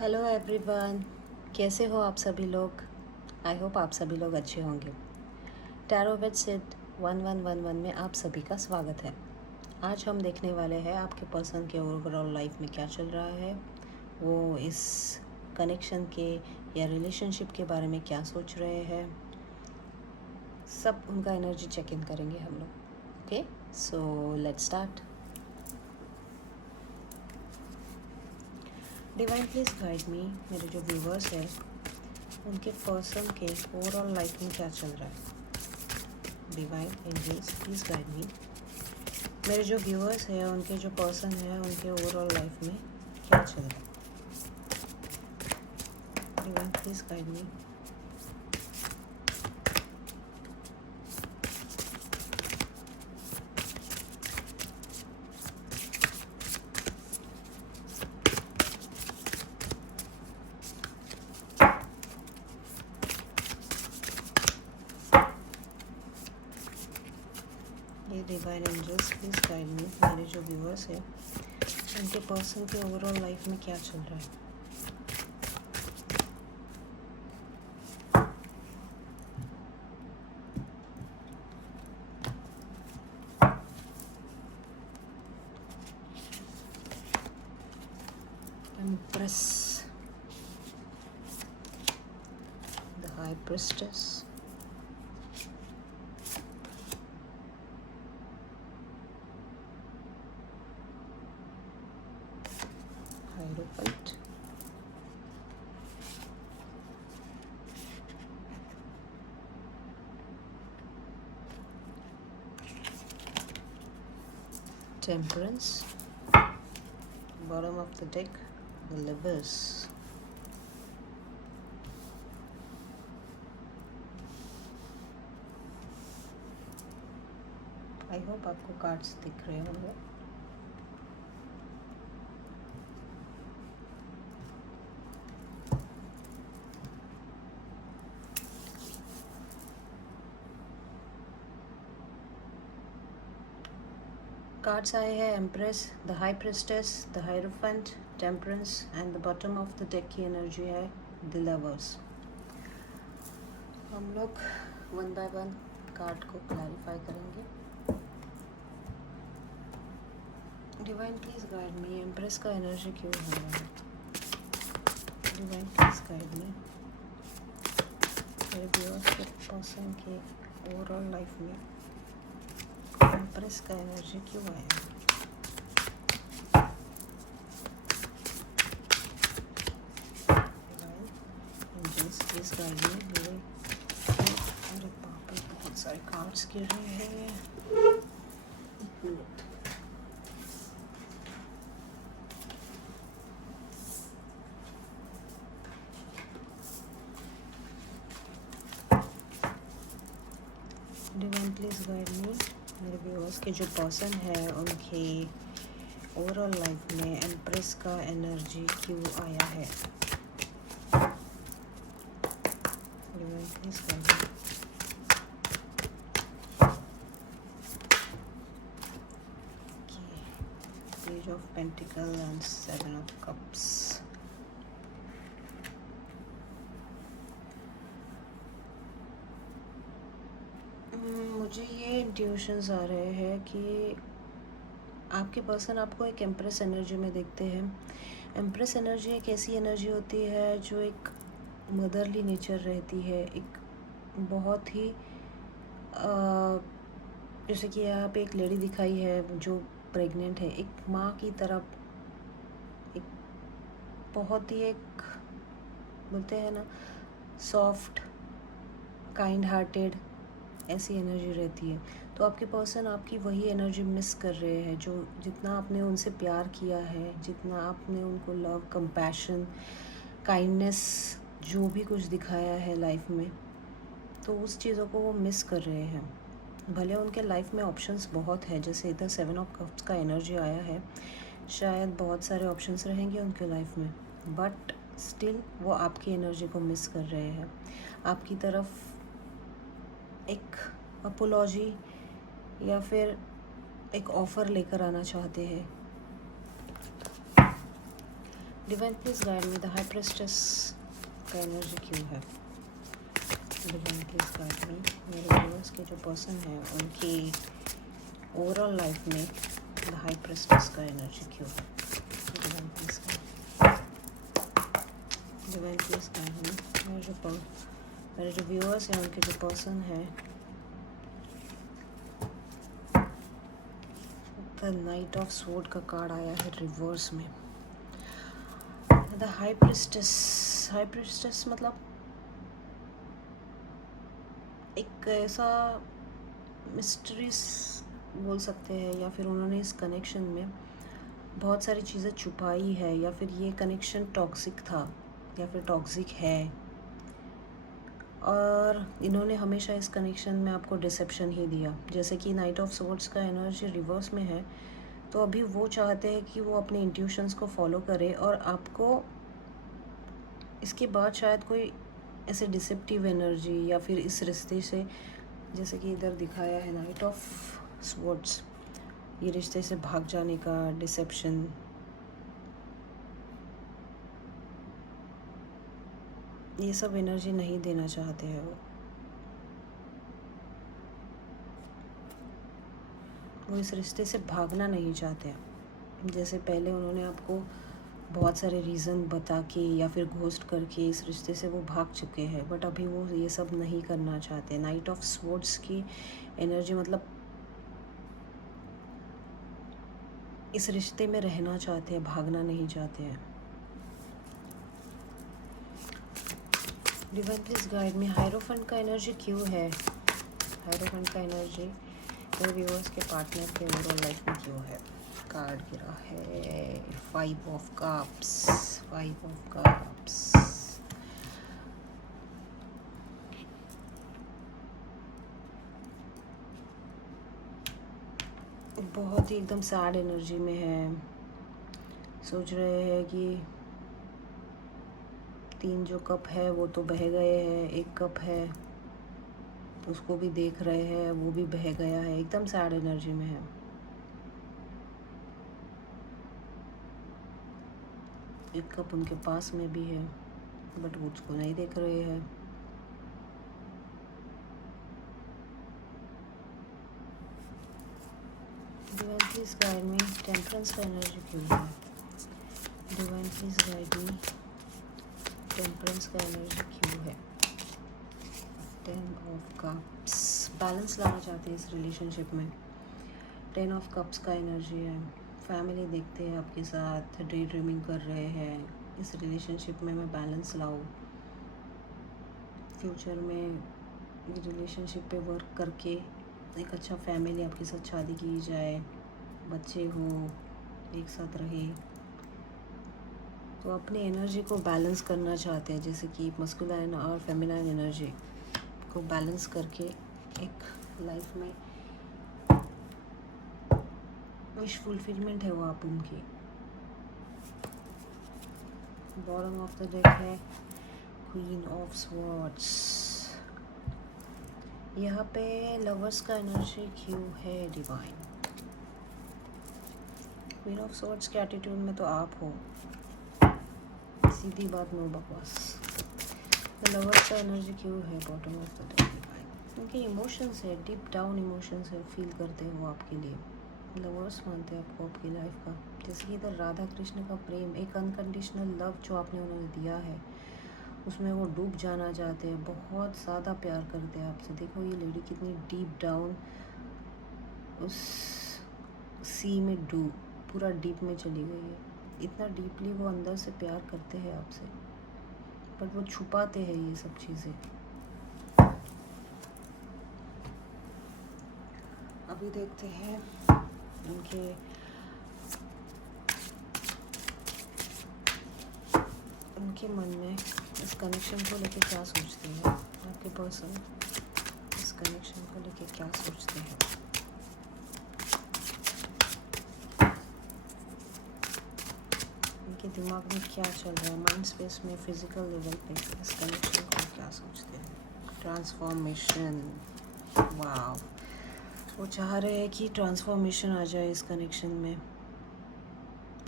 Hello everyone, कैसे हो आप सभी लोग। आई होप आप सभी लोग अच्छे होंगे। टैरो विद सिड 1111 में आप सभी का स्वागत है। आज हम देखने वाले हैं आपके पर्सन के ओवरऑल लाइफ में क्या चल रहा है, वो इस कनेक्शन के या रिलेशनशिप के बारे में क्या सोच रहे हैं, सब उनका एनर्जी चेक इन करेंगे हम लोग। Okay, so let's start. Divine please guide me, मेरे जो व्यूवर्स हैं उनके पर्सन के ओवरऑल लाइफ में क्या चल रहा है। Divine angels please guide me, मेरे जो व्यूवर्स हैं उनके जो पर्सन है उनके ओवरऑल लाइफ में क्या चल रहा है। Divine please guide me. ये divine angels please guide me, मेरे जो व्यूवर्स हैं उनके पर्सन के ओवरऑल लाइफ में क्या चल रहा है। Empress, the High Priestess, Hierophant, Temperance, bottom of the deck, the Lovers, I hope आपको कार्ड्स दिख रहे होंगे। कार्ड्स आए हैं empress, the high priestess, the hierophant, temperance and the bottom of the deck की एनर्जी है द लवर्स। हम लोग वन बाय वन कार्ड को क्लैरिफाई करेंगे। Divine please guide me, empress का एनर्जी क्यों हो रहा है। डिवाइन प्लीज गाइड मी, मेरे व्यूअर्स के पर्सन के ओवरऑल लाइफ में एम्प्रेस का एनर्जी क्यों आया। एंजल्स प्लीज गाइड मी, मेरे अरे बाप रे बहुत सारे कार्ड्स गिर रहे हैं। एक minute. Divine please guide me, मेरे व्यूअर्स के जो पर्सन है उनके ओवरऑल लाइफ में एम्प्रेस का एनर्जी क्यों आया है। Divine please guide me. Page of pentacle and 7 of cups. मुझे ये इंट्यूशंस आ रहे हैं कि आपके पर्सन आपको एक एम्प्रेस एनर्जी में देखते हैं। एम्प्रेस एनर्जी एक ऐसी एनर्जी होती है जो एक मदरली नेचर रहती है, एक बहुत ही जैसे कि यहाँ पे एक लेडी दिखाई है जो प्रेग्नेंट है, एक माँ की तरह, एक बहुत ही एक बोलते हैं ना सॉफ्ट काइंड हार्टेड ऐसी एनर्जी रहती है। तो आपके पर्सन आपकी वही एनर्जी मिस कर रहे हैं, जो जितना आपने उनसे प्यार किया है, जितना आपने उनको लव, कंपैशन, काइंडनेस जो भी कुछ दिखाया है लाइफ में, तो उस चीज़ों को वो मिस कर रहे हैं। भले उनके लाइफ में ऑप्शंस बहुत है, जैसे इधर 7 ऑफ कप्स का एनर्जी आया है, शायद बहुत सारे ऑप्शंस रहेंगे उनके लाइफ में, बट स्टिल वो आपकी एनर्जी को मिस कर रहे हैं। आपकी तरफ एक अपोलॉजी या फिर एक ऑफ़र लेकर आना चाहते हैं। Divine please guide me, the high priestess का एनर्जी क्यों है? डिवाइन प्लीज गाइड मी, मेरे व्यूअर्स के जो पर्सन है उनकी ओवरऑल लाइफ में द हाई प्रिस्टेस का एनर्जी क्यों है? Divine please guide, divine please guide me, मेरे जो व्यूअर्स हैं उनके जो पर्सन है द नाइट ऑफ स्वॉर्ड का कार्ड आया है रिवर्स में। द हाई प्रिस्टेस मतलब एक ऐसा मिस्ट्रीज बोल सकते हैं, या फिर उन्होंने इस कनेक्शन में बहुत सारी चीज़ें छुपाई है, या फिर ये कनेक्शन टॉक्सिक था या फिर टॉक्सिक है, और इन्होंने हमेशा इस कनेक्शन में आपको डिसेप्शन ही दिया। जैसे कि नाइट ऑफ स्वॉर्ड्स का एनर्जी रिवर्स में है, तो अभी वो चाहते हैं कि वो अपने इंट्यूशंस को फॉलो करे, और आपको इसके बाद शायद कोई ऐसे डिसेप्टिव एनर्जी या फिर इस रिश्ते से, जैसे कि इधर दिखाया है नाइट ऑफ स्वॉर्ड्स, ये रिश्ते से भाग जाने का डिसेप्शन, ये सब एनर्जी नहीं देना चाहते हैं वो इस रिश्ते से भागना नहीं चाहते हैं। जैसे पहले उन्होंने आपको बहुत सारे रीज़न बता के या फिर घोस्ट करके इस रिश्ते से वो भाग चुके हैं, बट अभी वो ये सब नहीं करना चाहते। नाइट ऑफ स्वॉर्ड्स की एनर्जी मतलब इस रिश्ते में रहना चाहते हैं, भागना नहीं चाहते हैं। डिवाइन प्लीज गाइड में हायरोफेंट का एनर्जी क्यों है? हायरोफेंट का एनर्जी मेरे व्यूअर्स के पार्टनर के ओवरऑल लाइफ में क्यों है? कार्ड गिरा है 5 ऑफ कप्स, 5 ऑफ कप्स। बहुत ही एकदम सैड एनर्जी में है, सोच रहे हैं कि 3 जो कप है वो तो बह गए हैं, 1 कप है उसको भी देख रहे हैं, वो भी बह गया है, एकदम सैड एनर्जी में है। एक कप उनके पास में भी है बट वो उसको नहीं देख रहे हैं। Divine please guide me, temperance का एनर्जी क्यों है? Divine please guide me, temperance का एनर्जी क्यों है? 10 ऑफ कप्स, बैलेंस लाना चाहते हैं इस रिलेशनशिप में। 10 ऑफ कप्स का एनर्जी है, फैमिली देखते हैं आपके साथ, डे ड्रीमिंग कर रहे हैं, इस रिलेशनशिप में मैं बैलेंस लाऊं, फ्यूचर में ये रिलेशनशिप पे वर्क करके एक अच्छा फैमिली आपके साथ शादी की जाए, बच्चे हो, एक साथ रहे। तो अपनी एनर्जी को बैलेंस करना चाहते हैं, जैसे कि मस्कुलाइन और फेमिनाइन एनर्जी को बैलेंस करके एक लाइफ में विश फुलफिलमेंट है वो आप उनकी। बॉटम ऑफ द डेक है क्वीन ऑफ स्वॉर्ड्स। यहाँ पे लवर्स का एनर्जी क्यों है डिवाइन? क्वीन ऑफ स्वॉर्ड्स के एटीट्यूड में तो आप हो, सीधी बात, नो बकवास। लवर्स का एनर्जी क्यों है bottom of the deck divine? उनके इमोशंस है, डीप डाउन इमोशंस है, फील करते हैं वो आपके लिए, लवर्स मानते हैं आपको आपकी लाइफ का। जैसे कि इधर राधा कृष्ण का प्रेम, एक अनकंडीशनल लव जो आपने उन्हें दिया है उसमें वो डूब जाना चाहते हैं, बहुत ज़्यादा प्यार करते हैं आपसे। देखो ये लेडी कितनी डीप डाउन उस सी में पूरा डीप में चली गई है, इतना डीपली वो अंदर से प्यार करते हैं आपसे, बट वो छुपाते हैं ये सब चीज़ें। अभी देखते हैं उनके मन में इस कनेक्शन को लेके क्या सोचते हैं आपके पर्सन, इस कनेक्शन को लेके क्या सोचते हैं। उनके दिमाग में क्या चल रहा है, माइंड स्पेस में, फिजिकल लेवल पे इस कनेक्शन को क्या सोचते हैं। ट्रांसफॉर्मेशन, वाव, वो चाह रहे हैं कि ट्रांसफॉर्मेशन आ जाए इस कनेक्शन में।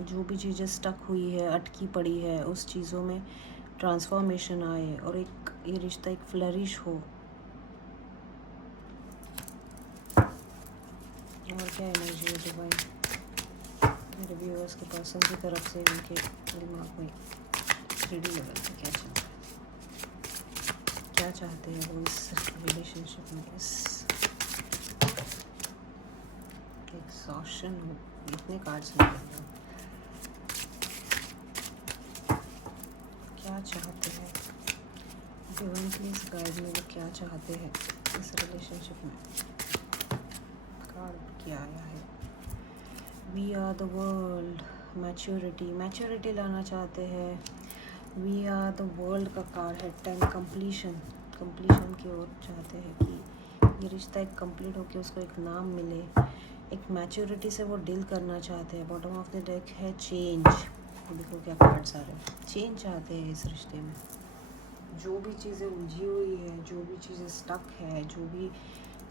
जो भी चीज़ें स्टक हुई है, अटकी पड़ी है, उस चीज़ों में ट्रांसफॉर्मेशन आए और एक ये रिश्ता एक फ्लरिश हो। और क्या एनर्जी है डिवाइन मेरे व्यूअर्स के पर्सन की तरफ से उनके दिमाग में 3D लेवल पे क्या चल रहा है, क्या चाहते हैं वो इस रिलेशनशिप में, इस एग्जॉशन हो। इतने कार्ड्स निकल रहे हैं, क्या चाहते हैं डिवाइन प्लीज गाइड में, वो क्या चाहते हैं इस रिलेशनशिप में। कार्ड क्या आया है, we are the world, maturity लाना चाहते हैं। वी आर द वर्ल्ड का कार्ड है 10, कंप्लीशन की ओर चाहते हैं कि ये रिश्ता एक कंप्लीट होकर उसको एक नाम मिले, एक मैच्योरिटी से वो डील करना चाहते हैं। बॉटम ऑफ द डेक है चेंज, देखो क्या कार्ड्स आ रहे हैं, चेंज चाहते हैं इस रिश्ते में। जो भी चीज़ें उलझी हुई है, जो भी चीज़ें स्टक है, जो भी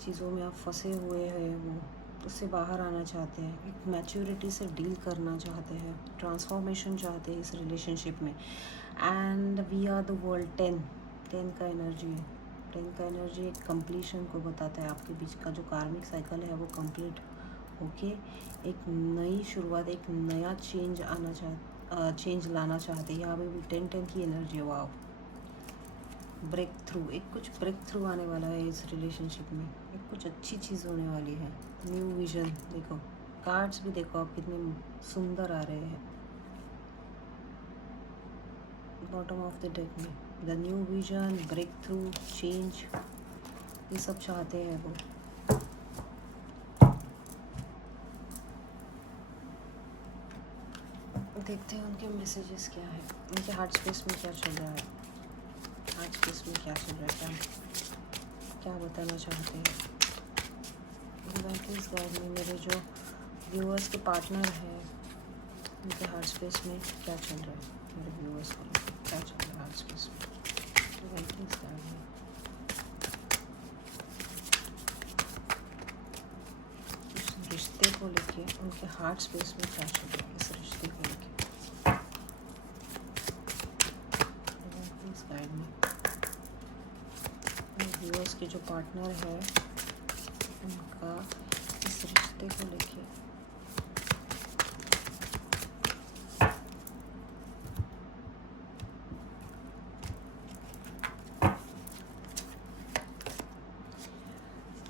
चीज़ों में आप फंसे हुए हैं, वो उससे बाहर आना चाहते हैं, एक मैच्योरिटी से डील करना चाहते हैं, ट्रांसफॉर्मेशन चाहते हैं इस रिलेशनशिप में। And we are the world 10 का एनर्जी है। 10 का एनर्जी एक कंप्लीशन को बताता है, आपके बीच का जो कार्मिक साइकिल है वो कंप्लीट होके एक नई शुरुआत, एक नया चेंज लाना चाहते हैं। यहाँ पे भी 10 की एनर्जी है। वाव, ब्रेक थ्रू, एक कुछ ब्रेक थ्रू आने वाला है इस रिलेशनशिप में, एक कुछ अच्छी चीज़ होने वाली है। न्यू विजन, देखो कार्ड्स भी देखो आप कितने सुंदर आ रहे हैं बॉटम ऑफ द डेक में। The new vision, break through, change, ये सब चाहते हैं वो। देखते हैं उनके मैसेजेस क्या है, उनके हार्ट स्पेस में क्या चल रहा है, हार्ट स्पेस में क्या चल रहा है, क्या बताना चाहते हैं। प्लीज गाइड में मेरे जो व्यूअर्स के पार्टनर हैं उनके हार्ट स्पेस में क्या चल रहा है, मेरे व्यूअर्स को क्या चल रहा है हार्ट स्पेस में। प्लीज गाइड में इस रिश्ते को लेके, उनके हार्ट स्पेस में क्या चल रहा है इस रिश्ते को लेके। प्लीज गाइड में मेरे व्यूअर्स के जो पार्टनर है उनका इस रिश्ते को लेके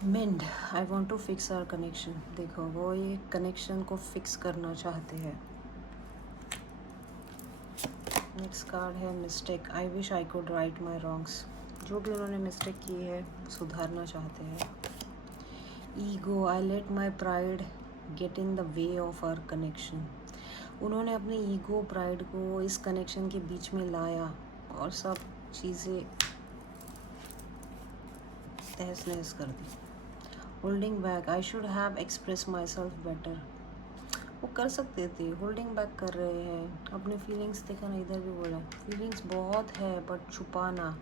mend, I want to fix our connection. देखो वो ये कनेक्शन को फिक्स करना चाहते हैं। नेक्स्ट कार्ड है mistake, I wish I could right my wrongs. जो भी उन्होंने मिस्टेक की है सुधारना चाहते हैं। Ego, I let my pride get in the way of our connection. उन्होंने अपने ईगो प्राइड को इस कनेक्शन के बीच में लाया और सब चीज़ें तहस नहस कर दी। Holding back, I should have express myself better. वो कर सकते थे, होल्डिंग बैक कर रहे हैं अपने फीलिंग्स। देखा ना, इधर भी बोला फीलिंग्स बहुत है बट छुपाना।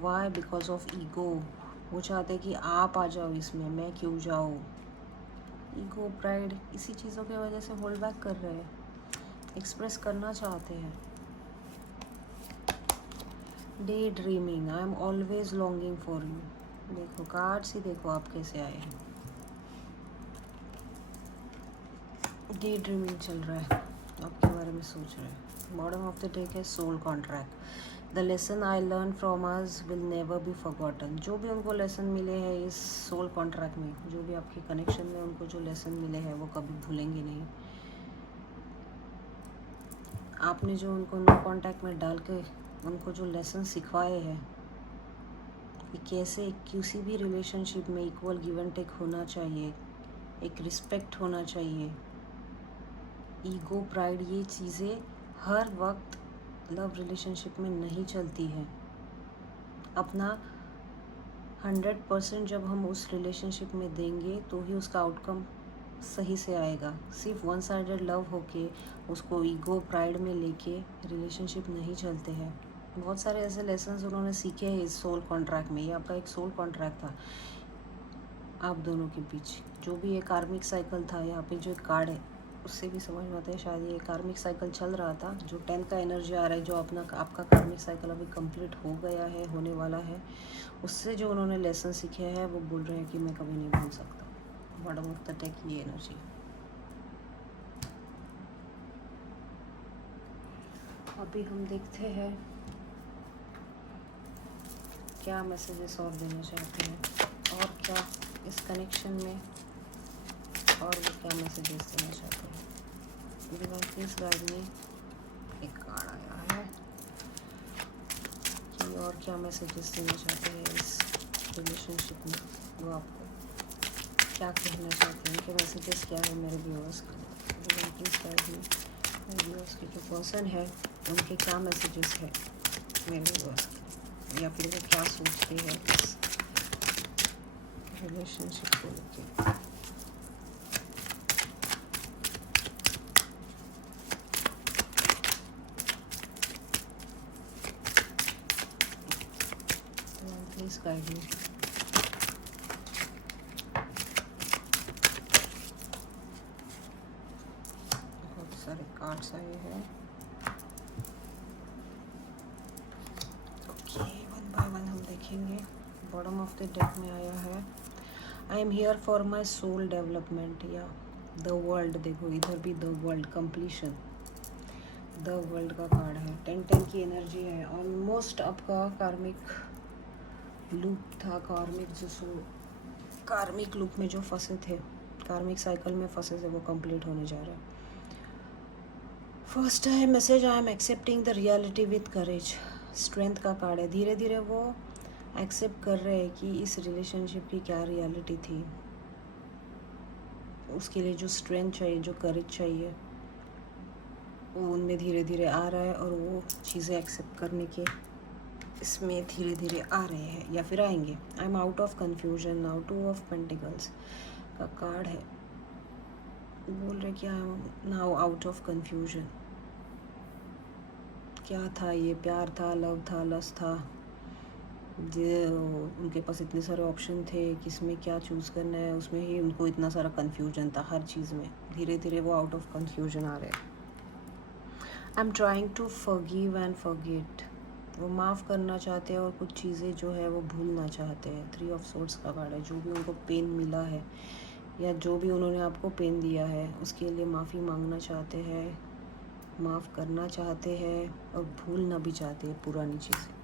वाई? Because of ego. वो चाहते कि आप आ जाओ इसमें, मैं क्यों जाऊँ। ईगो प्राइड, इसी चीज़ों की वजह से होल्ड बैक कर रहे हैं, एक्सप्रेस करना चाहते हैं। Day dreaming, I am always longing for you. देखो कार्ड्स ही देखो आप कैसे आए हैं। डे ड्रीमिंग चल रहा है, आपके बारे में सोच रहे हैं। बॉटम ऑफ द डेक है soul contract, the lesson I learn from us will never be forgotten. जो भी उनको लेसन मिले हैं इस सोल कॉन्ट्रैक्ट में, जो भी आपके कनेक्शन में उनको जो लेसन मिले हैं वो कभी भूलेंगे नहीं। आपने जो उनको नो कॉन्टैक्ट में डाल के उनको जो लेसन सिखवाए हैं कि कैसे किसी भी रिलेशनशिप में इक्वल गिव एंड टेक होना चाहिए, एक रिस्पेक्ट होना चाहिए। ईगो प्राइड, ये चीज़ें हर वक्त लव रिलेशनशिप में नहीं चलती है। अपना 100% जब हम उस रिलेशनशिप में देंगे तो ही उसका आउटकम सही से आएगा। सिर्फ वन साइडेड लव होके उसको ईगो प्राइड में लेके रिलेशनशिप नहीं चलते हैं। बहुत सारे ऐसे लेसन्स उन्होंने सीखे हैं इस सोल कॉन्ट्रैक्ट में। ये आपका एक सोल कॉन्ट्रैक्ट था आप दोनों के बीच, जो भी एक कार्मिक साइकिल था। यहाँ पे जो कार्ड है उससे भी समझ में आता है शायद ये कार्मिक साइकिल चल रहा था, जो 10 का एनर्जी आ रहा है, जो आपका कार्मिक साइकिल अभी कंप्लीट हो गया है, होने वाला है, उससे जो उन्होंने लेसन सीखे हैं वो बोल रहे हैं कि मैं कभी नहीं भूल सकता। बॉटम ऑफ द डेक ये एनर्जी। अभी हम देखते हैं क्या मैसेजेस और देना चाहते हैं, और क्या इस कनेक्शन में, और वो क्या मैसेजेस देना चाहते हैं। डिवाइन प्लीज गाइड में एक कार्ड आया है कि और क्या मैसेजेस देना चाहते हैं इस रिलेशनशिप में, वो आपको क्या कहना चाहते हैं, कि मैसेजेस क्या है मेरे व्यूअर्स के लिए। डिवाइन प्लीज गाइड में मेरे व्यूअर्स के जो पर्सन है उनके क्या मैसेजेस है मेरे व्यूअर्स के लिए, या फिर वो क्या सोचते हैं इस रिलेशनशिप को लेके। प्लीज गाइड मी। बहुत सारे कार्ड्स आए हैं। ओके, वन बाय वन हम देखेंगे। बॉटम ऑफ द डेक में आया है I am here for my soul development, या द वर्ल्ड। देखो इधर भी the world, completion, the world का कार्ड है। 10 की एनर्जी है। ऑलमोस्ट आपका कार्मिक लूप था, कार्मिक लूप में जो फंसे थे, कार्मिक साइकिल में फंसे थे, वो कंप्लीट होने जा रहा है। फर्स्ट है message, I am accepting the reality with courage. Strength का कार्ड है। धीरे धीरे वो एक्सेप्ट कर रहे हैं कि इस रिलेशनशिप की क्या रियलिटी थी, उसके लिए जो स्ट्रेंथ चाहिए, जो करेज चाहिए, वो उनमें धीरे धीरे आ रहा है, और वो चीज़ें एक्सेप्ट करने के इसमें धीरे धीरे आ रहे हैं, या फिर आएंगे। I am out of confusion now, 2 of pentacles का कार्ड है। बोल रहे कि I M now out of confusion. क्या था ये, प्यार था, लव था, लस्ट था, जो उनके पास इतने सारे ऑप्शन थे, किसमें क्या चूज़ करना है, उसमें ही उनको इतना सारा कन्फ्यूजन था हर चीज़ में। धीरे धीरे वो आउट ऑफ कन्फ्यूजन आ रहे हैं। I am trying to forgive and forget. वो माफ़ करना चाहते हैं और कुछ चीज़ें जो है वो भूलना चाहते हैं। 3 ऑफ सोर्ड्स का कार्ड है। जो भी उनको पेन मिला है, या जो भी उन्होंने आपको पेन दिया है, उसके लिए माफ़ी मांगना चाहते हैं, माफ़ करना चाहते हैं, और भूलना भी चाहते हैं पुरानी चीज़ें।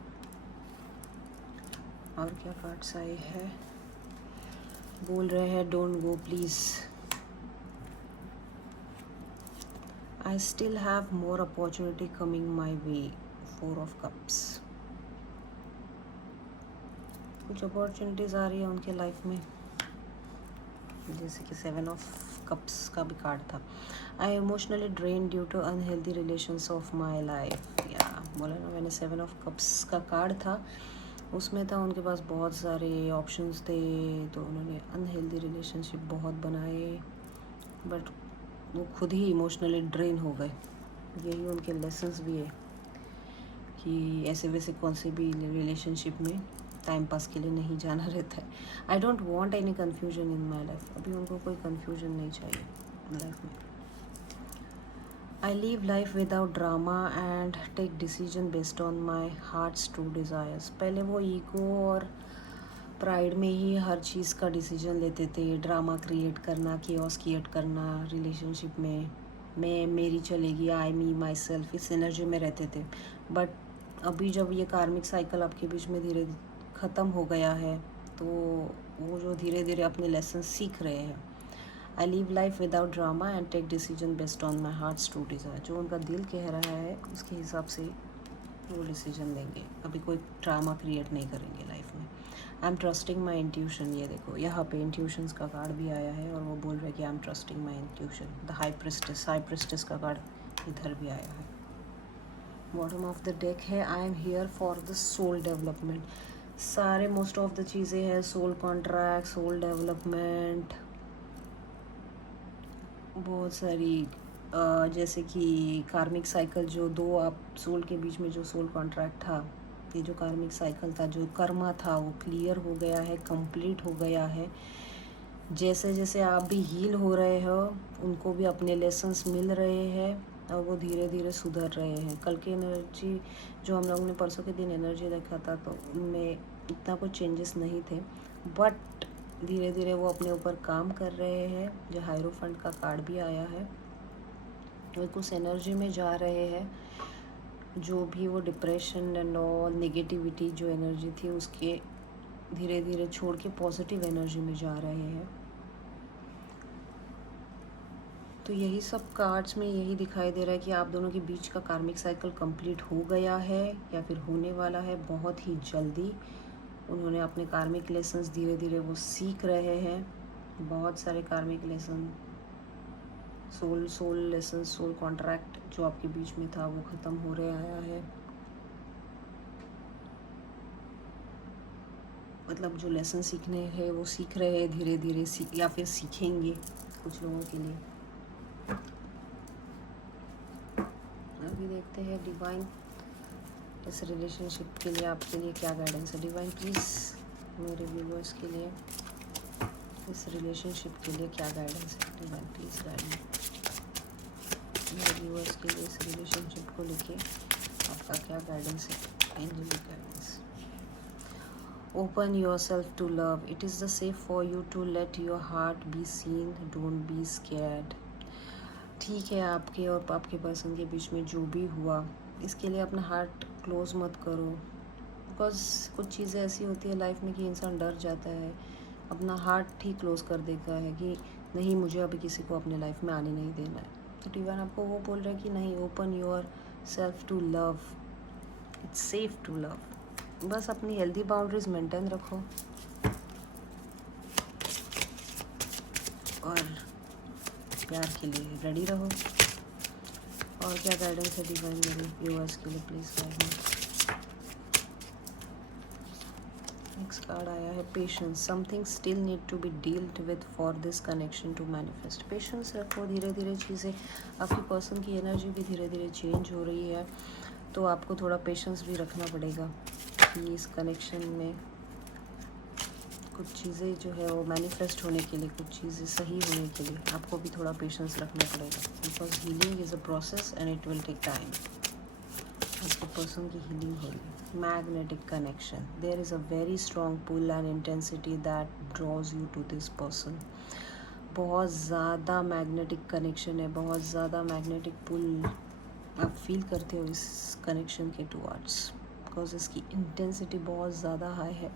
और क्या कार्ड्स आए हैं, बोल रहे हैं don't go please, I still have more opportunity coming my way. 4 of cups. कुछ अपॉर्चुनिटीज़ आ रही है उनके लाइफ में, जैसे कि 7 ऑफ कप्स का भी कार्ड था। I emotionally drain due to unhealthy relations of my life. या बोला ना मैंने, 7 ऑफ कप्स का कार्ड था, उसमें था उनके पास बहुत सारे ऑप्शंस थे, तो उन्होंने अनहेल्दी रिलेशनशिप बहुत बनाए, बट वो खुद ही इमोशनली ड्रेन हो गए। यही उनके लेसन्स भी है कि ऐसे वैसे कौन से भी रिलेशनशिप में टाइम पास के लिए नहीं जाना रहता है। I don't want any confusion in my life. अभी उनको कोई कन्फ्यूजन नहीं चाहिए लाइफ में। I live life without drama and take decision based on my heart's true desires. पहले वो ईगो और प्राइड में ही हर चीज़ का डिसीजन लेते थे, ड्रामा क्रिएट करना, केओस क्रिएट करना रिलेशनशिप में, मैं मेरी चलेगी, आई मी माई सेल्फ, इस एनर्जी में रहते थे। बट अभी जब ये कार्मिक साइकिल आपके बीच में धीरे ख़त्म हो गया है, तो वो जो धीरे धीरे अपने लेसन सीख रहे हैं। I live life without drama and take decision based on my heart's true desire. जो उनका दिल कह रहा है उसके हिसाब से वो डिसीजन लेंगे। अभी कोई ड्रामा क्रिएट नहीं करेंगे लाइफ में। आई एम ट्रस्टिंग माई इंट्यूशन। ये देखो यहाँ पे इंट्यूशंस का कार्ड भी आया है, और वो बोल रहे हैं कि I am trusting my intuition. The high priestess का कार्ड इधर भी आया है। बॉटम ऑफ द डेक है I am here for the soul development. सारे मोस्ट ऑफ द चीज़ें हैं, सोल कॉन्ट्रैक्ट, सोल डेवलपमेंट, बहुत सारी जैसे कि कार्मिक साइकिल, जो 2 आप सोल के बीच में जो सोल कॉन्ट्रैक्ट था, ये जो कार्मिक साइकिल था, जो कर्मा था, वो क्लियर हो गया है, कंप्लीट हो गया है। जैसे जैसे आप भी हील हो रहे हो, उनको भी अपने लेसन्स मिल रहे हैं और वो धीरे धीरे सुधर रहे हैं। कल की एनर्जी जो हम लोगों ने परसों के दिन एनर्जी देखा था, तो उनमें इतना कुछ चेंजेस नहीं थे, बट धीरे धीरे वो अपने ऊपर काम कर रहे हैं। जो हायरोफंट का कार्ड भी आया है, वो कुछ एनर्जी में जा रहे हैं। जो भी वो डिप्रेशन एंड ऑल नेगेटिविटी जो एनर्जी थी, उसके धीरे धीरे छोड़ के पॉजिटिव एनर्जी में जा रहे हैं। तो यही सब कार्ड्स में यही दिखाई दे रहा है कि आप दोनों के बीच का कार्मिक साइकिल कंप्लीट हो गया है या फिर होने वाला है बहुत ही जल्दी। उन्होंने अपने कार्मिक लेसन्स धीरे धीरे वो सीख रहे हैं। बहुत सारे karmic lesson, soul lesson, soul contract जो आपके बीच में था वो ख़त्म हो रहा आया है। मतलब जो लेसन सीखने हैं वो सीख रहे हैं धीरे धीरे, या फिर सीखेंगे कुछ लोगों के लिए। अभी देखते हैं डिवाइन इस रिलेशनशिप के लिए आपके लिए क्या गाइडेंस है। डिवाइन प्लीज़ मेरे व्यूअर्स के लिए इस रिलेशनशिप के लिए क्या गाइडेंस है। डिवाइन प्लीज़ गाइड मी, मेरे व्यूअर्स के लिए इस रिलेशनशिप को लेके आपका क्या गाइडेंस है। Angelic guidance. Open yourself to love, it is the safe for you to let your heart be seen, don't be scared. ठीक है, आपके और आपके पर्सन के बीच में जो भी हुआ, इसके लिए अपना हार्ट क्लोज मत करो, बिकॉज कुछ चीज़ें ऐसी होती है लाइफ में कि इंसान डर जाता है। अपना हार्ट ही क्लोज कर देता है कि नहीं, मुझे अभी किसी को अपने लाइफ में आने नहीं देना है। तो डिवाइन आपको वो बोल रहा है कि नहीं, open yourself to love, it's safe to love. बस अपनी हेल्दी बाउंड्रीज मेंटेन रखो और प्यार के लिए रेडी रहो। और क्या गाइडेंस है डिवाइन मेरे व्यूअर्स के लिए, please guide me. Next card आया है patience. Something still need to be dealt with for this connection to manifest. Patience रखो, धीरे धीरे चीज़ें, आपकी पर्सन की एनर्जी भी धीरे धीरे चेंज हो रही है, तो आपको थोड़ा पेशेंस भी रखना पड़ेगा कि इस कनेक्शन में कुछ चीज़ें जो है वो मैनिफेस्ट होने के लिए, कुछ चीज़ें सही होने के लिए आपको भी थोड़ा पेशेंस रखना पड़ेगा, because healing is a process and it will take time. आपके पर्सन की हीलिंग होगी। Magnetic connection, there is a very strong pull and intensity that draws you to this person. बहुत ज़्यादा मैग्नेटिक कनेक्शन है, बहुत ज़्यादा मैग्नेटिक पुल आप feel करते हो इस कनेक्शन के टुवर्ड्स, बिकॉज इसकी इंटेंसिटी बहुत ज़्यादा हाई है।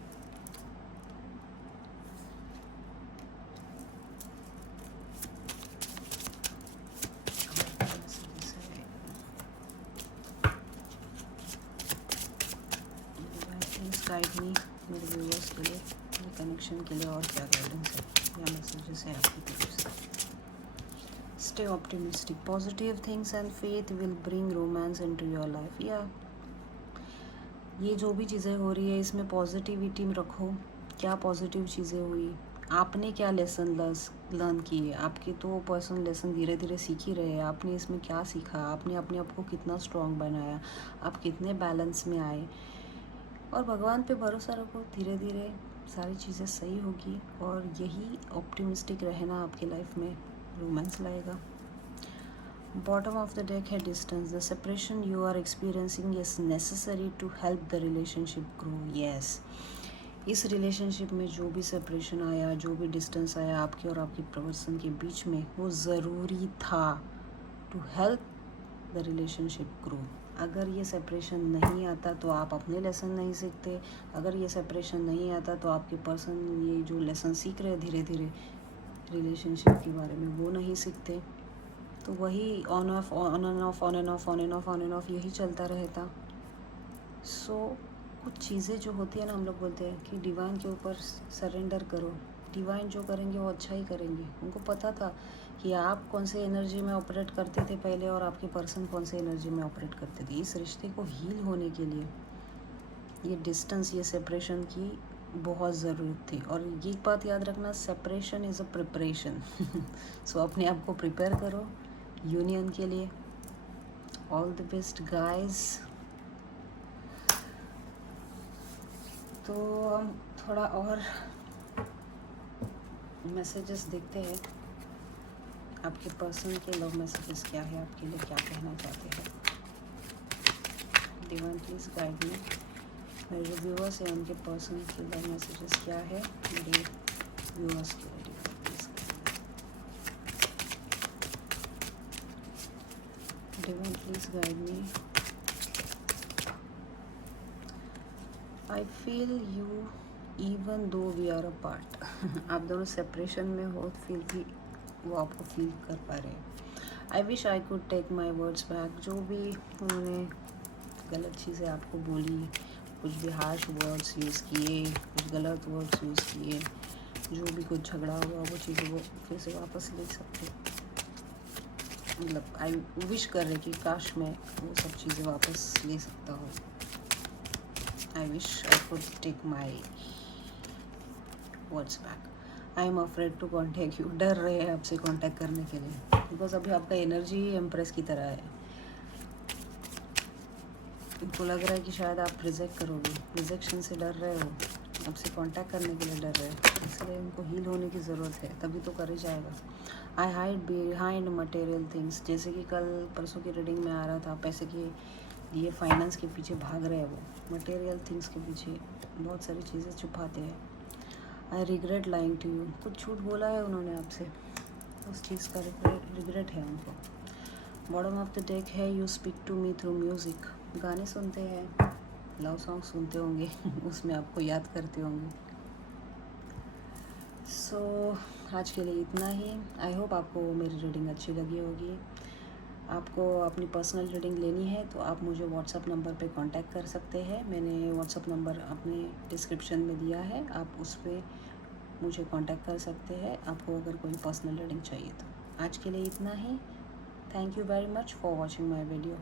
गाइड मी मेरे व्यूअर्स के लिए, मेरे कनेक्शन के लिए, और क्या गाइडेंस है या मैसेजेस है आपकी तरफ से। Stay optimistic, positive things and faith will bring romance into your life. या ये जो भी चीज़ें हो रही है इसमें पॉजिटिविटी में रखो। क्या पॉजिटिव चीज़ें हुई, आपने क्या लेसन लर्न किए, आपके तो पर्सन लेसन धीरे धीरे सीख ही रहे हैं। आपने इसमें क्या सीखा, आपने अपने आप को कितना स्ट्रॉन्ग बनाया, आप कितने बैलेंस में आए, और भगवान पे भरोसा रखो। धीरे धीरे सारी चीज़ें सही होगी और यही ऑप्टिमिस्टिक रहना आपकी लाइफ में रोमांस लाएगा। बॉटम ऑफ द डेक है distance. The separation you are experiencing is necessary to help the relationship grow. Yes, इस रिलेशनशिप में जो भी सेपरेशन आया, जो भी डिस्टेंस आया आपके और आपके पर्सन के बीच में, वो ज़रूरी था to help the relationship grow. अगर ये सेपरेशन नहीं आता तो आप अपने लेसन नहीं सीखते। अगर ये सेपरेशन नहीं आता तो आपके पर्सन ये जो लेसन सीख रहे हैं धीरे धीरे रिलेशनशिप के बारे में, वो नहीं सीखते। तो वही on off, on end of, on end of, on end of, on end of, यही चलता रहता। सो कुछ चीज़ें जो होती है ना, हम लोग बोलते हैं कि डिवाइन के ऊपर सरेंडर करो। डिवाइन जो करेंगे वो अच्छा ही करेंगे। उनको पता था कि आप कौन से एनर्जी में ऑपरेट करते थे पहले और आपके पर्सन कौन से एनर्जी में ऑपरेट करते थे। इस रिश्ते को हील होने के लिए ये डिस्टेंस, ये सेपरेशन की बहुत ज़रूरत थी। और ये बात याद रखना, सेपरेशन इज़ अ प्रिपरेशन। सो अपने आप को प्रिपेयर करो यूनियन के लिए। All the best guys. तो हम थोड़ा और मैसेजेस देखते हैं, आपके पर्सन के लव मैसेजेस क्या है, आपके लिए क्या कहना चाहते हैं। Divine please guide me. मेरे जो व्यूअर्स हैं उनके पर्सन के लव मैसेजेस क्या है मेरे व्यूअर्स के लिए। Divine please guide me. I feel you even though we are a part. आप दोनों सेपरेशन में हो, फिर भी वो आपको फील कर पा रहे हैं। I wish I could take my words back. जो भी उन्होंने गलत चीज़ें आपको बोली, कुछ भी हार्श वर्ड्स यूज़ किए, कुछ गलत वर्ड्स यूज़ किए, जो भी कुछ झगड़ा हुआ वो चीज़ें वो फिर से वापस ले सकते। मतलब आई विश कर रहे कि काश मैं वो सब चीज़ें वापस ले सकता हूँ। I wish I could take my words back. I am afraid to contact you. डर रहे हैं आपसे कॉन्टेक्ट करने के लिए, बिकॉज अभी आपका एनर्जी ही एम्प्रेस की तरह है। उनको लग रहा है कि शायद आप रिजेक्ट करोगे, रिजेक्शन से डर रहे हो, आपसे कांटेक्ट करने के लिए डर रहे हैं, इसलिए उनको हील होने की ज़रूरत है, तभी तो कर ही जाएगा। आई हाइड बिहाइंड मटेरियल थिंग्स। जैसे कि कल परसों की रीडिंग में आ रहा था, पैसे के लिए फाइनेंस के पीछे भाग रहे हैं वो, मटेरियल थिंग्स के पीछे बहुत सारी चीज़ें छुपाते हैं। I regret lying to you. कुछ झूठ बोला है उन्होंने आपसे, उस चीज़ का रिग्रेट है उनको। बॉटम ऑफ द डेक है you speak to me through music. गाने सुनते हैं, लव सॉन्ग सुनते होंगे उसमें आपको याद करते होंगे। सो आज के लिए इतना ही। आई होप आपको मेरी रीडिंग अच्छी लगी होगी। आपको अपनी पर्सनल रीडिंग लेनी है तो आप मुझे व्हाट्सअप नंबर पे कांटेक्ट कर सकते हैं। मैंने व्हाट्सअप नंबर अपने डिस्क्रिप्शन में दिया है, आप उस पर मुझे कांटेक्ट कर सकते हैं आपको अगर कोई पर्सनल रीडिंग चाहिए तो। आज के लिए इतना ही। Thank you very much for watching my video.